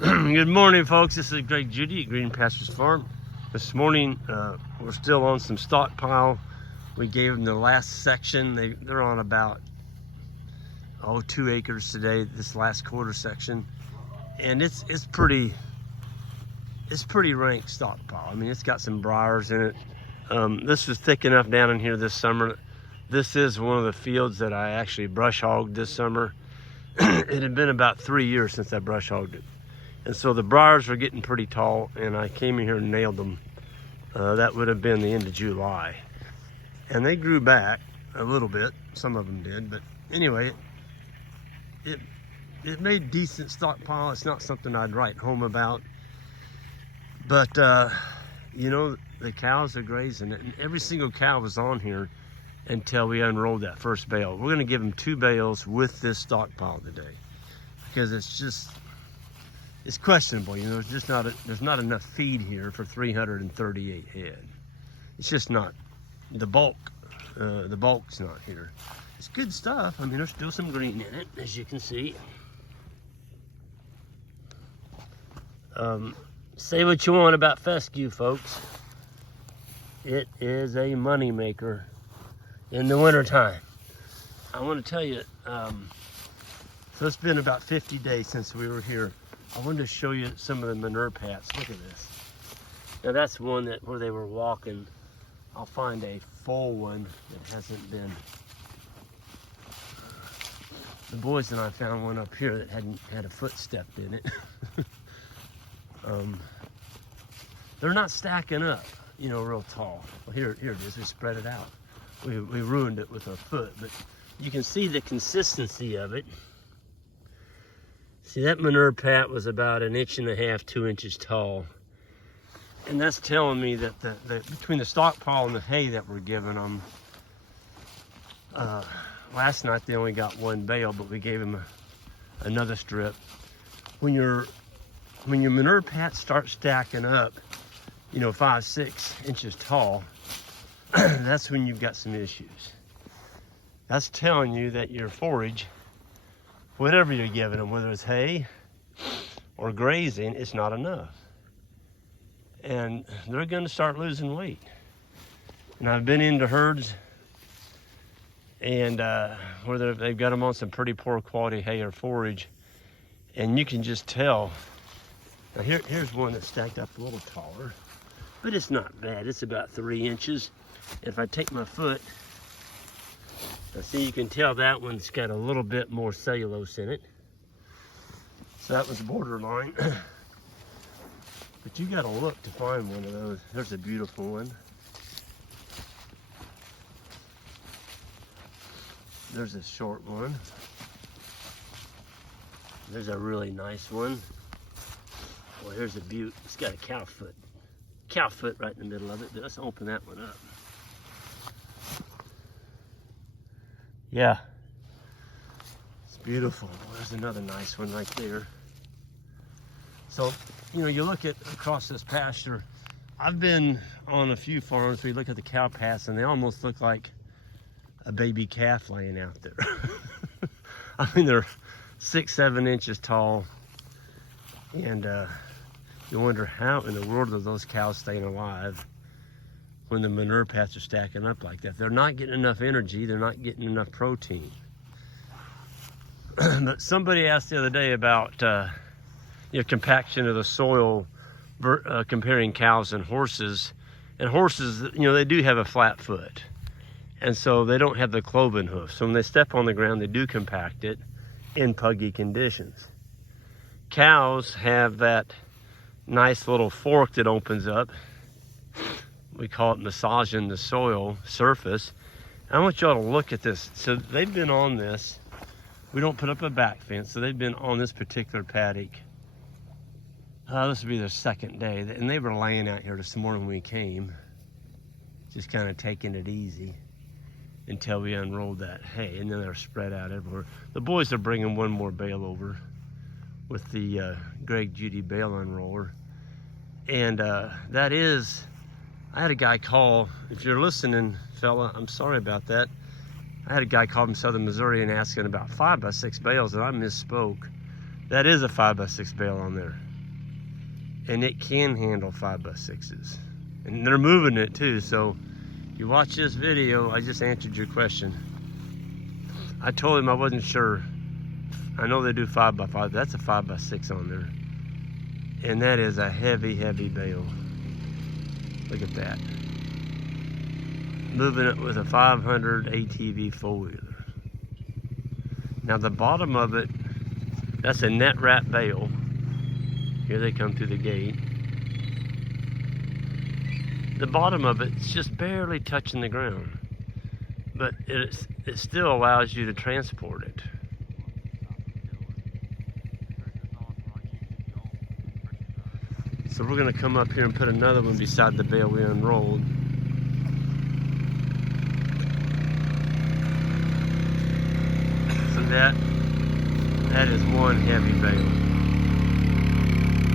Good morning, folks. This is Greg Judy at Green Pastures Farm. This morning, we're still on some stockpile. We gave them the last section. They're on about 2 acres today. This last quarter section, and it's pretty rank stockpile. I mean, it's got some briars in it. This was thick enough down in here this summer. This is one of the fields that I actually brush hogged this summer. It had been about 3 years since I brush hogged it. And so the briars were getting pretty tall, and I came in here and nailed them. That would have been the end of July. And they grew back a little bit. Some of them did, but anyway, it made decent stockpile. It's not something I'd write home about. But, you know, the cows are grazing it, and every single cow was on here until we unrolled that first bale. We're gonna give them 2 bales with this stockpile today, because it's questionable. You know, there's not enough feed here for 338 head. It's just not, the bulk's not here. It's good stuff. I mean, there's still some green in it, as you can see. Say what you want about fescue, folks. It is a money maker in the wintertime. I want to tell you, so it's been about 50 days since we were here. I wanted to show you some of the manure pats. Look at this. Now that's one where they were walking. I'll find a full one that hasn't been. The boys and I found one up here that hadn't had a footstep in it. They're not stacking up, you know, real tall. Well, here it is. We spread it out. We ruined it with our foot, but you can see the consistency of it. See, that manure pat was about 1.5 inches, 2 inches tall. And that's telling me that between the stockpile and the hay that we're giving them, last night they only got 1 bale, but we gave them another strip. When your manure pats start stacking up, you know, 5, 6 inches tall, that's when you've got some issues. That's telling you that your forage, whatever you're giving them, whether it's hay or grazing, it's not enough. And they're going to start losing weight. And I've been into herds and where they've got them on some pretty poor quality hay or forage, and you can just tell. Now here's one that's stacked up a little taller, but it's not bad. It's about 3 inches. If I take my foot, now see, you can tell that one's got a little bit more cellulose in it. So that was borderline. But you gotta look to find one of those. There's a beautiful one. There's a short one. There's a really nice one. Well, here's a beaut. It's got a cow foot. Cow foot right in the middle of it, but let's open that one up. Yeah, it's beautiful. There's another nice one right there. So, you know, you look at across this pasture, I've been on a few farms where you look at the cow pats and they almost look like a baby calf laying out there. I mean, they're 6, 7 inches tall, and you wonder how in the world are those cows staying alive when the manure pats are stacking up like that. They're not getting enough energy. They're not getting enough protein. But somebody asked the other day about you know, compaction of the soil, comparing cows and horses. And horses, you know, they do have a flat foot, and so they don't have the cloven hoof. So when they step on the ground, they do compact it in puggy conditions. Cows have that nice little fork that opens up. We call it massaging the soil surface. I want y'all to look at this. So they've been on this. We don't put up a back fence, so they've been on this particular paddock. This will be their 2nd day, and they were laying out here this morning when we came, just kind of taking it easy until we unrolled that hay, and then they're spread out everywhere. The boys are bringing 1 more bale over with the Greg Judy bale unroller, and that is. I had a guy call. If you're listening, fella, I'm sorry about that. I had a guy call from Southern Missouri and asking about 5x6 bales, and I misspoke. That is a 5x6 bale on there. and it can handle 5x6s. And they're moving it too, so you watch this video, I just answered your question. I told him I wasn't sure. I know they do 5x5, that's a 5x6 on there. And that is a heavy, heavy bale. Look at that. Moving it with a 500 ATV four-wheeler. Now the bottom of it, that's a net wrap bale. Here they come through the gate. The bottom of it's just barely touching the ground, but it still allows you to transport it. So we're gonna come up here and put another one beside the bale we unrolled. So that is one heavy bale.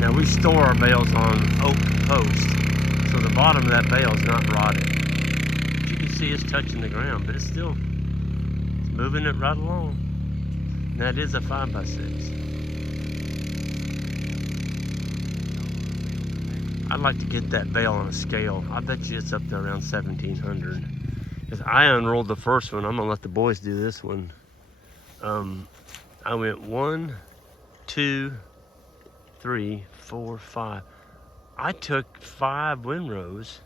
Now we store our bales on oak posts, so the bottom of that bale is not rotted. But you can see it's touching the ground, but it's moving it right along. And that is a 5x6. I'd like to get that bale on a scale. I bet you it's up there around 1,700. Because I unrolled the first one. I'm gonna let the boys do this one. I went 1, 2, 3, 4, 5. I took 5 windrows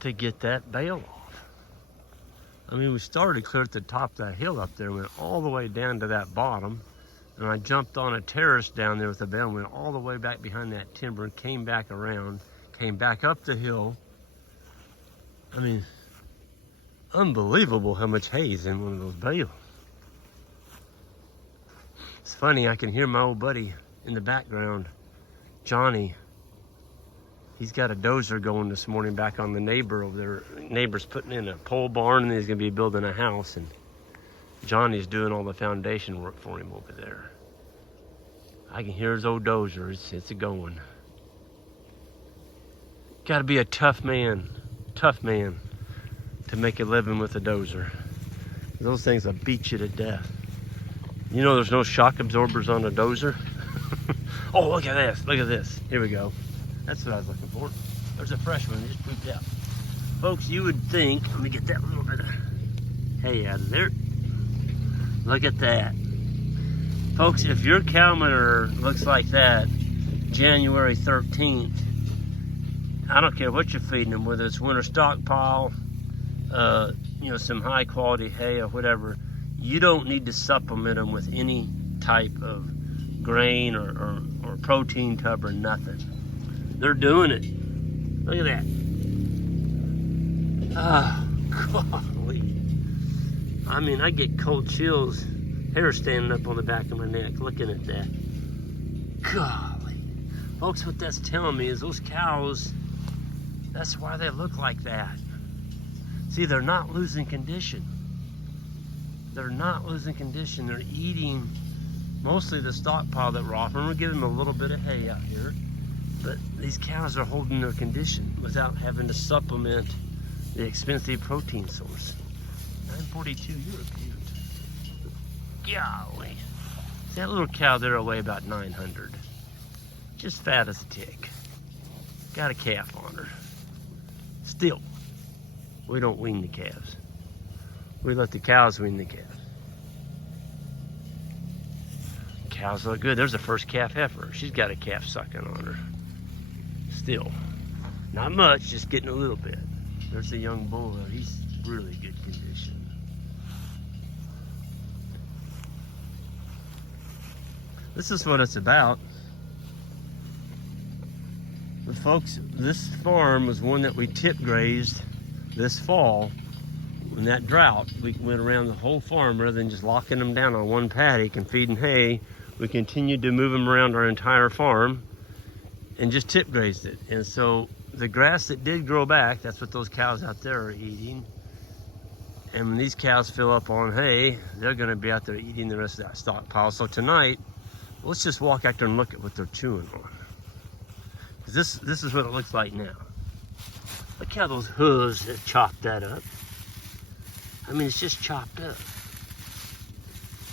to get that bale off. I mean, we started clear at the top of that hill up there, went all the way down to that bottom, and I jumped on a terrace down there with the bale, went all the way back behind that timber, came back around, came back up the hill. I mean, unbelievable how much hay is in one of those bales. It's funny, I can hear my old buddy in the background, Johnny. He's got a dozer going this morning back on the neighbor over there. Neighbor's putting in a pole barn and he's gonna be building a house, and Johnny's doing all the foundation work for him over there. I can hear his old dozer, it's a going. Gotta be a tough man to make a living with a dozer. Those things will beat you to death. You know there's no shock absorbers on a dozer? Oh, look at this. Here we go. That's what I was looking for. There's a fresh one, just pooped out. Folks, you would think, let me get that little bit of hay out of there. Look at that. Folks, if your cow manure looks like that January 13th, I don't care what you're feeding them, whether it's winter stockpile, some high quality hay or whatever, you don't need to supplement them with any type of grain or protein tub or nothing. They're doing it. Look at that. Oh, golly. I mean, I get cold chills, hair standing up on the back of my neck looking at that. Golly. Folks, what that's telling me is those cows, that's why they look like that. See, they're not losing condition. They're not losing condition. They're eating mostly the stockpile that we're offering. We're giving them a little bit of hay out here. But these cows are holding their condition without having to supplement the expensive protein source. 942, you're a beaut. Golly. That little cow there will weigh about 900. Just fat as a tick. Got a calf on her. Still, we don't wean the calves. We let the cows wean the calves. Cows look good. There's the first calf heifer. She's got a calf sucking on her. Still, not much, just getting a little bit. There's a young bull. He's really good condition. This is what it's about. But folks, this farm was one that we tip grazed this fall. In that drought, we went around the whole farm rather than just locking them down on one paddock and feeding hay. We continued to move them around our entire farm and just tip grazed it. And so the grass that did grow back, that's what those cows out there are eating. And when these cows fill up on hay, they're gonna be out there eating the rest of that stockpile. So tonight, let's just walk out there and look at what they're chewing on. This is what it looks like now. Look how those hooves have chopped that up. I mean, it's just chopped up.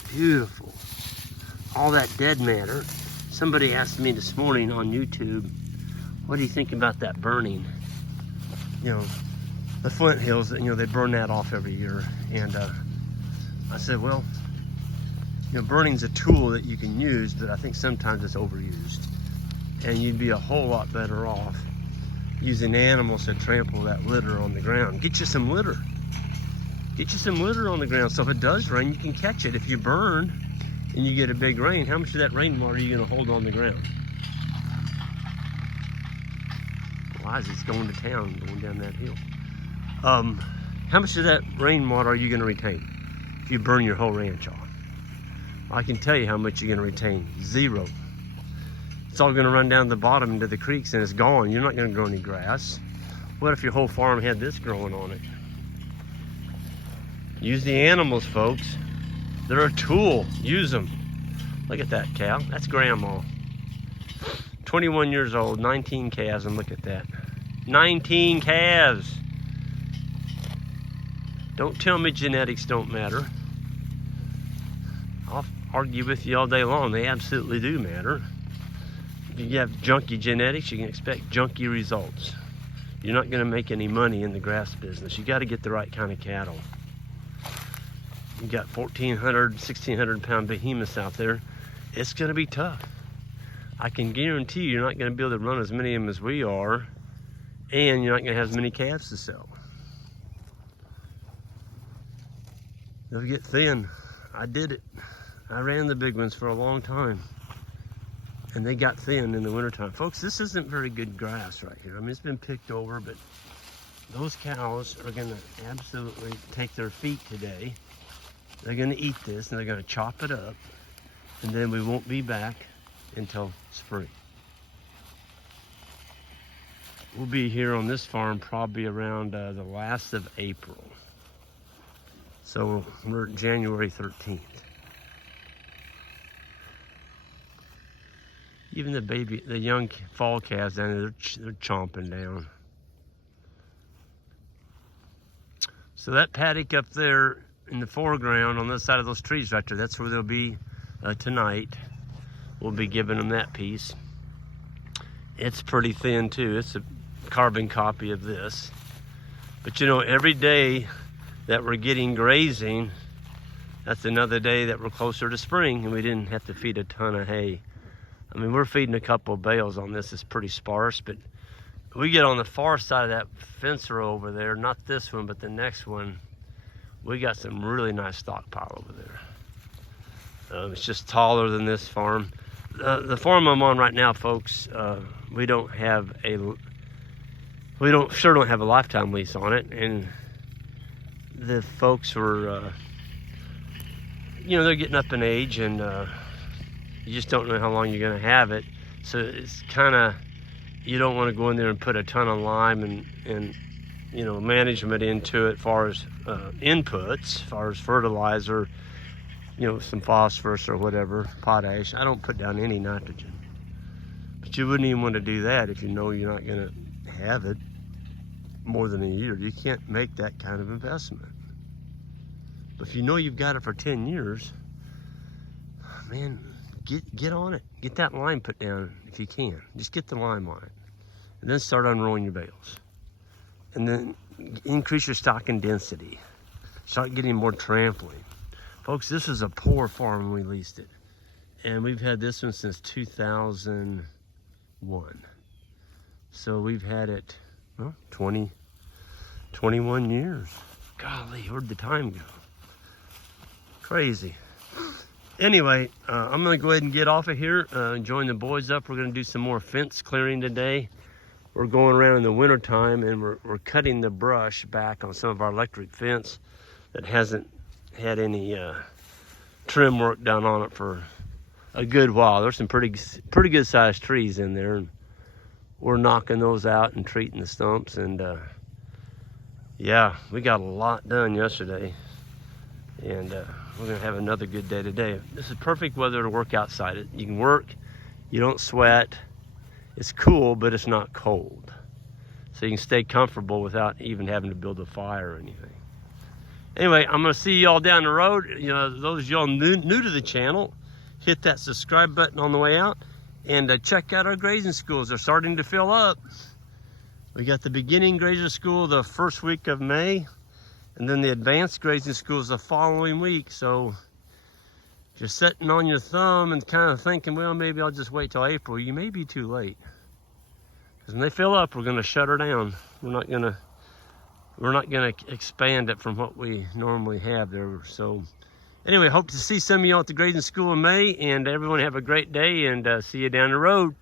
Beautiful. All that dead matter Somebody asked me this morning on YouTube, what do you think about that burning? You know, the Flint Hills, you know, they burn that off every year. And I said, well, you know, burning's a tool that you can use, but I think sometimes it's overused. And you'd be a whole lot better off using animals to trample that litter on the ground. Get you some litter. Get you some litter on the ground. So if it does rain, you can catch it. If you burn and you get a big rain, how much of that rainwater are you going to hold on the ground? Why is this going to town, going down that hill? How much of that rainwater are you going to retain if you burn your whole ranch off? I can tell you how much you're going to retain. Zero. It's all going to run down the bottom into the creeks and it's gone. You're not going to grow any grass. What if your whole farm had this growing on it? Use the animals, folks. They're a tool. Use them. Look at that cow. That's grandma. 21 years old, 19 calves, and look at that. 19 calves. Don't tell me genetics don't matter. I'll argue with you all day long. They absolutely do matter. If you have junky genetics, you can expect junky results. You're not going to make any money in the grass business. You got to get the right kind of cattle. You got 1,400, 1,600 pound behemoths out there. It's going to be tough. I can guarantee you're not going to be able to run as many of them as we are, and you're not going to have as many calves to sell. They'll get thin. I did it. I ran the big ones for a long time, and they got thin in the wintertime. Folks, this isn't very good grass right here. I mean, it's been picked over, but those cows are going to absolutely take their feet today. They're going to eat this, and they're going to chop it up, and then we won't be back until spring. We'll be here on this farm probably around the last of April. So we're January 13th. Even the young fall calves down there, they're chomping down. So that paddock up there in the foreground on this side of those trees right there, that's where they'll be tonight. We'll be giving them that piece. It's pretty thin too. It's a carbon copy of this. But you know, every day that we're getting grazing, that's another day that we're closer to spring and we didn't have to feed a ton of hay. I mean, we're feeding a couple of bales on this. It's pretty sparse, but we get on the far side of that fence row over there, not this one, but the next one, we got some really nice stockpile over there. It's just taller than this farm. The farm I'm on right now, folks, we don't have a lifetime lease on it, and the folks were, you know, they're getting up in age, and you just don't know how long you're going to have it. So it's kind of, you don't want to go in there and put a ton of lime and you know, management into it as far as inputs, as far as fertilizer, you know, some phosphorus or whatever, potash. I don't put down any nitrogen. But you wouldn't even want to do that if you know you're not going to have it more than a year. You can't make that kind of investment. But if you know you've got it for 10 years, man, get on it. Get that lime put down if you can. Just get the lime on it. And then start unrolling your bales. And then increase your stocking density. Start getting more trampling. Folks, this is a poor farm when we leased it. And we've had this one since 2001. So we've had it, well, 21 years. Golly, where'd the time go? Crazy. Anyway, I'm gonna go ahead and get off of here, join the boys up. We're gonna do some more fence clearing today. We're going around in the winter time and we're cutting the brush back on some of our electric fence that hasn't had any trim work done on it for a good while. There's some pretty good sized trees in there, and we're knocking those out and treating the stumps. And yeah, we got a lot done yesterday, and we're gonna have another good day today. This is perfect weather to work outside. You can work, you don't sweat. It's cool, but it's not cold. So you can stay comfortable without even having to build a fire or anything. Anyway, I'm gonna see y'all down the road. You know, those of y'all new to the channel, hit that subscribe button on the way out And check out our grazing schools. They're starting to fill up. We got the beginning grazing school the first week of May, and then the advanced grazing schools the following week. So if you're sitting on your thumb and kind of thinking, well, maybe I'll just wait till April, you may be too late. Because when they fill up, we're gonna shut her down. We're not gonna expand it from what we normally have there. So anyway, hope to see some of you at the grazing school in May, and everyone have a great day, and see you down the road.